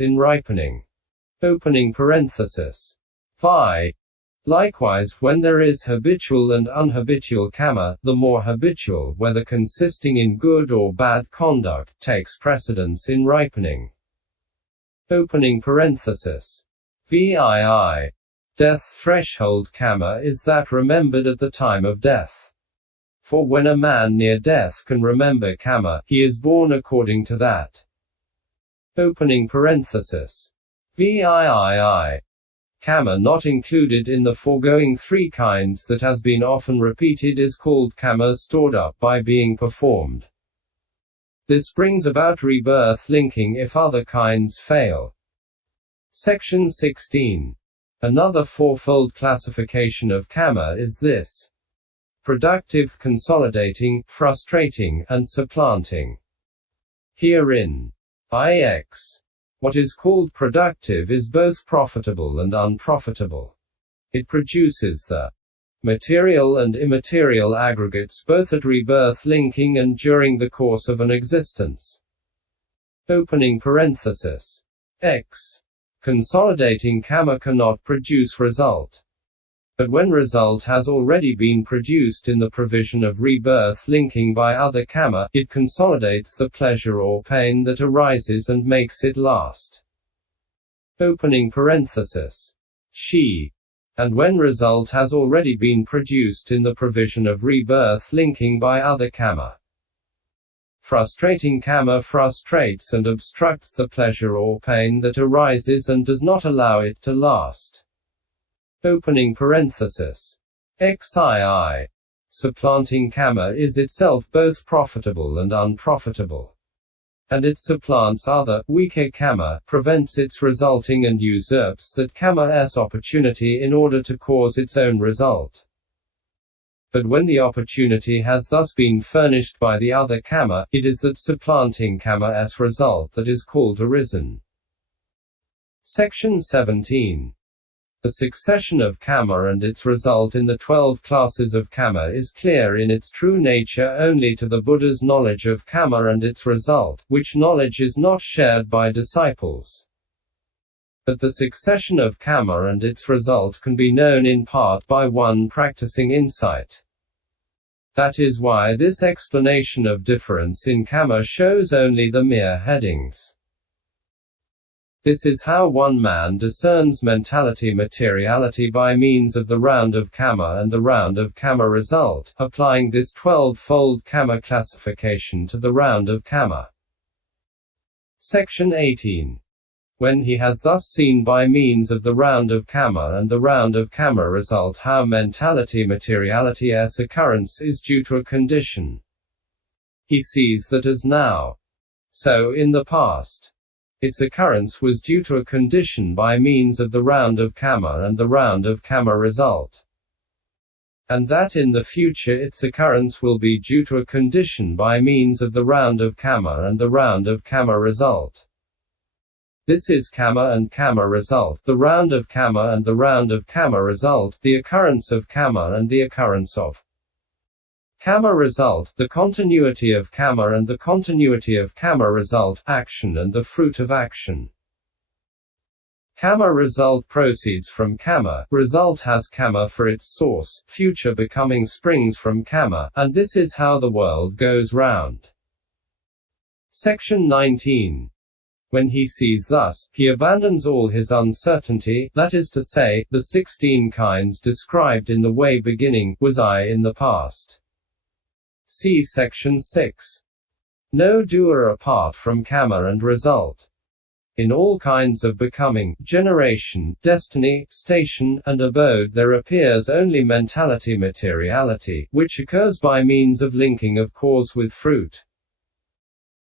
in ripening. Opening parenthesis. Vi. Likewise, when there is habitual and unhabitual kamma, the more habitual, whether consisting in good or bad conduct, takes precedence in ripening. Opening parenthesis. VII. Death threshold kamma is that remembered at the time of death. For when a man near death can remember kamma, he is born according to that. Opening parenthesis. VIII. Kamma not included in the foregoing three kinds that has been often repeated is called kamma stored up by being performed. This brings about rebirth-linking if other kinds fail. Section 16. Another fourfold classification of kamma is this: productive, consolidating, frustrating, and supplanting. Herein. IX. What is called productive is both profitable and unprofitable. It produces the material and immaterial aggregates both at rebirth-linking and during the course of an existence. Opening parenthesis. X. Consolidating kamma cannot produce result. But when result has already been produced in the provision of rebirth-linking by other kamma, it consolidates the pleasure or pain that arises and makes it last. Opening parenthesis. She. And when result has already been produced in the provision of rebirth-linking by other kamma. Frustrating kamma frustrates and obstructs the pleasure or pain that arises and does not allow it to last. Opening parenthesis. XII. Supplanting kamma is itself both profitable and unprofitable. And it supplants other, weaker kamma, prevents its resulting and usurps that kamma's opportunity in order to cause its own result. But when the opportunity has thus been furnished by the other kamma, it is that supplanting kamma's result that is called arisen. Section 17. The succession of kamma and its result in the 12 classes of kamma is clear in its true nature only to the Buddha's knowledge of kamma and its result, which knowledge is not shared by disciples. But the succession of kamma and its result can be known in part by one practicing insight. That is why this explanation of difference in kamma shows only the mere headings. This is how one man discerns mentality-materiality by means of the round of kamma and the round of kamma result, applying this 12-fold kamma classification to the round of kamma. Section 18. When he has thus seen by means of the round of kamma and the round of kamma result how mentality-materiality's occurrence is due to a condition, he sees that as now, so in the past, its occurrence was due to a condition by means of the round of kamma and the round of kamma result. And that in the future its occurrence will be due to a condition by means of the round of kamma and the round of kamma result. This is kamma and kamma result, the round of kamma and the round of kamma result, the occurrence of kamma and the occurrence of kamma result, the continuity of kamma and the continuity of kamma result, action and the fruit of action. Kamma result proceeds from kamma, result has kamma for its source, future becoming springs from kamma, and this is how the world goes round. Section 19. When he sees thus, he abandons all his uncertainty, that is to say, the 16 kinds described in the way beginning, was I in the past. See Section 6. No doer apart from kamma and result. In all kinds of becoming, generation, destiny, station, and abode there appears only mentality-materiality, which occurs by means of linking of cause with fruit.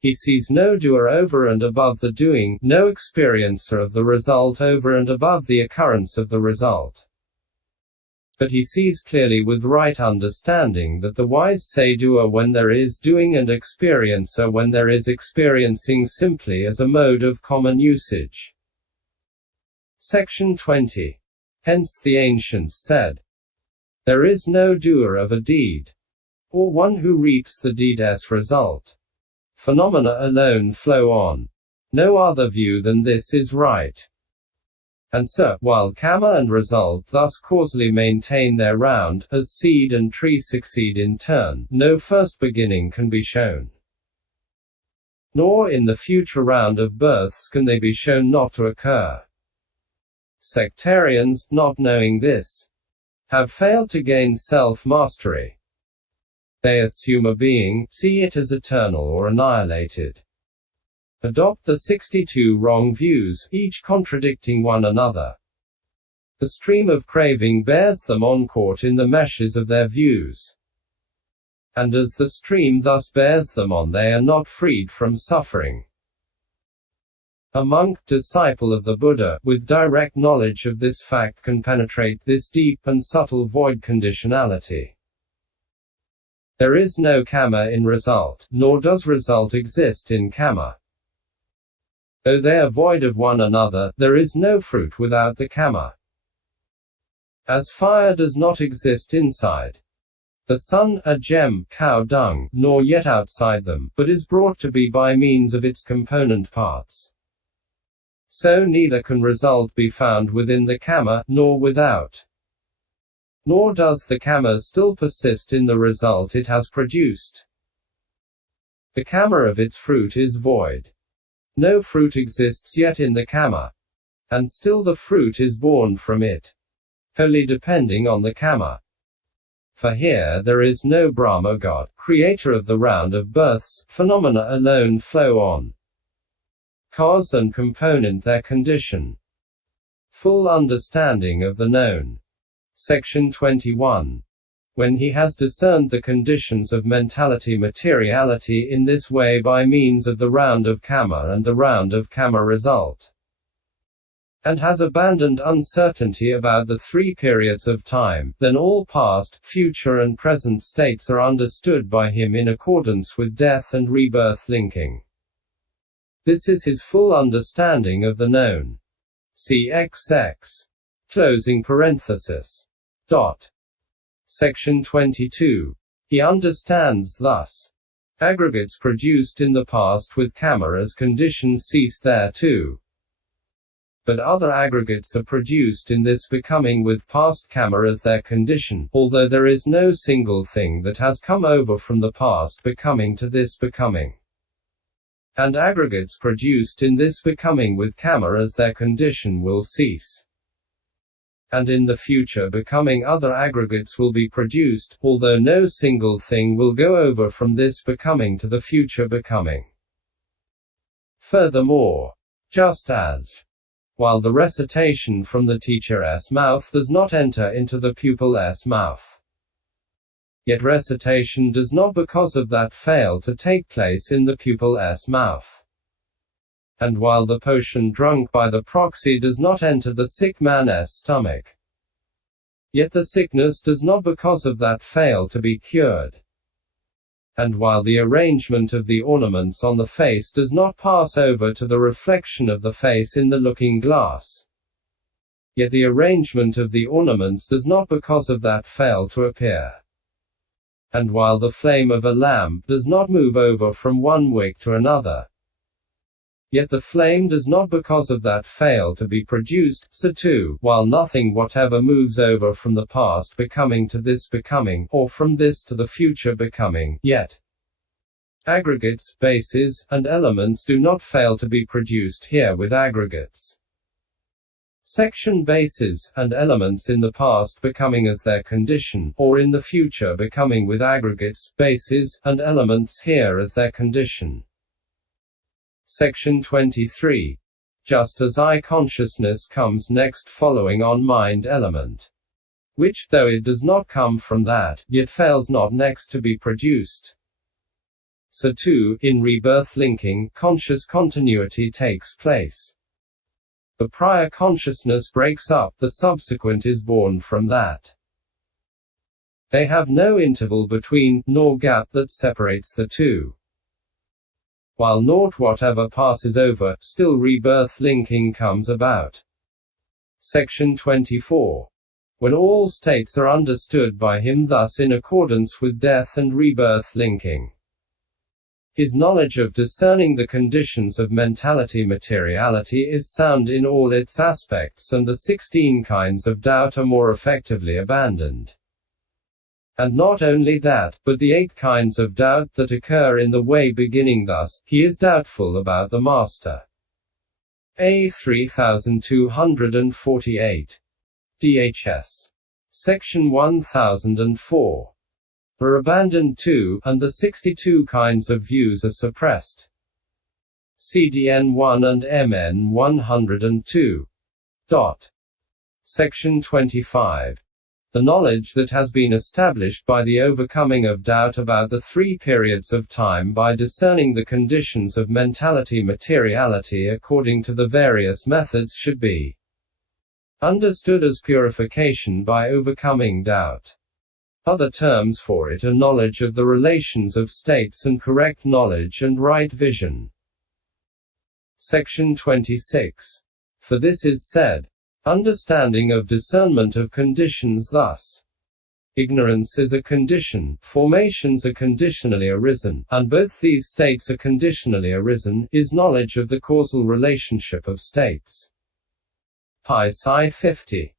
He sees no doer over and above the doing, no experiencer of the result over and above the occurrence of the result. But he sees clearly with right understanding that the wise say doer when there is doing and experiencer when there is experiencing simply as a mode of common usage. Section 20. Hence the ancients said, there is no doer of a deed, or one who reaps the deed's result. Phenomena alone flow on. No other view than this is right. And so, while kamma and result thus causally maintain their round, as seed and tree succeed in turn, no first beginning can be shown. Nor in the future round of births can they be shown not to occur. Sectarians, not knowing this, have failed to gain self-mastery. They assume a being, see it as eternal or annihilated. Adopt the 62 wrong views, each contradicting one another. The stream of craving bears them on caught in the meshes of their views. And as the stream thus bears them on, they are not freed from suffering. A monk, disciple of the Buddha, with direct knowledge of this fact can penetrate this deep and subtle void conditionality. There is no kamma in result, nor does result exist in kamma. Though they are void of one another, there is no fruit without the kamma. As fire does not exist inside the sun, a gem, cow dung, nor yet outside them, but is brought to be by means of its component parts, so neither can result be found within the kamma, nor without. Nor does the kamma still persist in the result it has produced. The kamma of its fruit is void. No fruit exists yet in the kamma, and still the fruit is born from it, wholly depending on the kamma. For here there is no Brahma God, creator of the round of births, phenomena alone flow on. Cause and component their condition. Full understanding of the known. Section 21. When he has discerned the conditions of mentality materiality in this way by means of the round of kamma and the round of kamma result, and has abandoned uncertainty about the three periods of time, then all past, future and present states are understood by him in accordance with death and rebirth linking. This is his full understanding of the known. See XX. Closing parenthesis. Dot. Section 22. He understands thus. Aggregates produced in the past with kamma as conditions cease there too. But other aggregates are produced in this becoming with past kamma as their condition, although there is no single thing that has come over from the past becoming to this becoming. And aggregates produced in this becoming with kamma as their condition will cease. And in the future becoming other aggregates will be produced, although no single thing will go over from this becoming to the future becoming. Furthermore, just as, while the recitation from the teacher's mouth does not enter into the pupil's mouth, yet recitation does not because of that fail to take place in the pupil's mouth. And while the potion drunk by the proxy does not enter the sick man's stomach, yet the sickness does not because of that fail to be cured. And while the arrangement of the ornaments on the face does not pass over to the reflection of the face in the looking glass, yet the arrangement of the ornaments does not because of that fail to appear. And while the flame of a lamp does not move over from one wick to another, yet the flame does not because of that fail to be produced, so too, while nothing whatever moves over from the past becoming to this becoming, or from this to the future becoming, yet aggregates, bases, and elements do not fail to be produced here with aggregates. Section bases, and elements in the past becoming as their condition, or in the future becoming with aggregates, bases, and elements here as their condition. Section 23. Just as I consciousness comes next following on mind element, which, though it does not come from that, yet fails not next to be produced, so too, in rebirth linking, conscious continuity takes place. The prior consciousness breaks up, the subsequent is born from that. They have no interval between, nor gap that separates the two. While naught whatever passes over, still rebirth linking comes about. Section 24. When all states are understood by him thus in accordance with death and rebirth linking, His knowledge of discerning the conditions of mentality materiality is sound in all its aspects, and the 16 kinds of doubt are more effectively abandoned. And not only that, but the 8 kinds of doubt that occur in the way beginning thus, he is doubtful about the Master. A 3248. DHS. Section 1004. Are abandoned too, and the 62 kinds of views are suppressed. CDN 1 and MN 102. Section 25. The knowledge that has been established by the overcoming of doubt about the 3 periods of time by discerning the conditions of mentality materiality according to the various methods should be understood as purification by overcoming doubt. Other terms for it are knowledge of the relations of states and correct knowledge and right vision. Section 26. For this is said, understanding of discernment of conditions thus. Ignorance is a condition, formations are conditionally arisen, and both these states are conditionally arisen, is knowledge of the causal relationship of states. Pi Psi 50.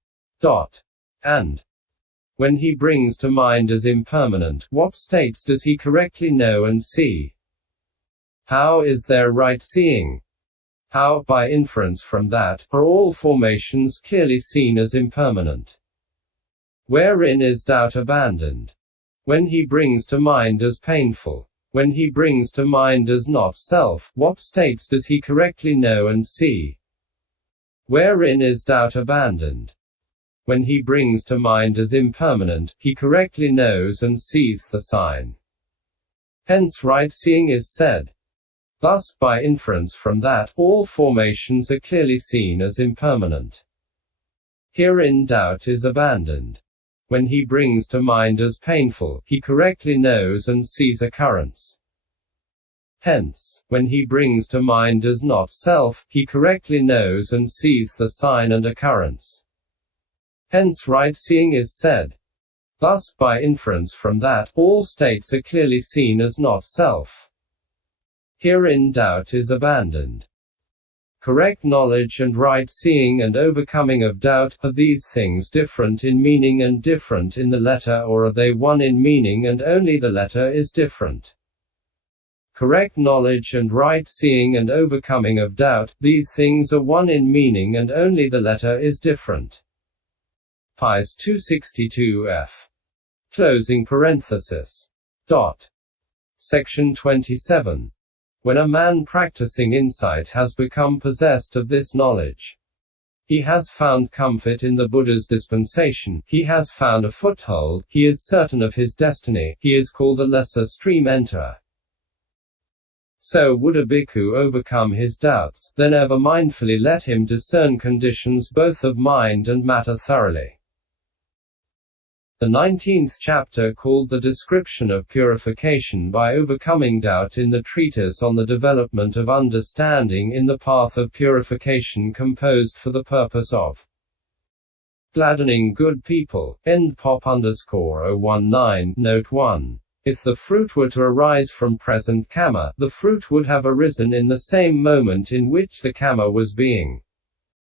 And when he brings to mind as impermanent, what states does he correctly know and see? How is there right seeing? How, by inference from that, are all formations clearly seen as impermanent? Wherein is doubt abandoned? When he brings to mind as painful, when he brings to mind as not self, what states does he correctly know and see? Wherein is doubt abandoned? When he brings to mind as impermanent, he correctly knows and sees the sign. Hence right seeing is said. Thus, by inference from that, all formations are clearly seen as impermanent. Herein doubt is abandoned. When he brings to mind as painful, he correctly knows and sees occurrence. Hence, when he brings to mind as not self, he correctly knows and sees the sign and occurrence. Hence right seeing is said. Thus, by inference from that, all states are clearly seen as not self. Herein doubt is abandoned. Correct knowledge and right seeing and overcoming of doubt, are these things different in meaning and different in the letter, or are they one in meaning and only the letter is different? Correct knowledge and right seeing and overcoming of doubt, these things are one in meaning and only the letter is different. Pies 262f. Closing parenthesis. Section 27. When a man practicing insight has become possessed of this knowledge, he has found comfort in the Buddha's dispensation, he has found a foothold, he is certain of his destiny, he is called a lesser stream enterer. So would a bhikkhu overcome his doubts, then ever mindfully let him discern conditions both of mind and matter thoroughly. The 19th chapter, called The Description of Purification by Overcoming Doubt in the Treatise on the Development of Understanding in the Path of Purification, composed for the purpose of gladdening good people. End pop _019, Note 1. If the fruit were to arise from present kamma, the fruit would have arisen in the same moment in which the kamma was being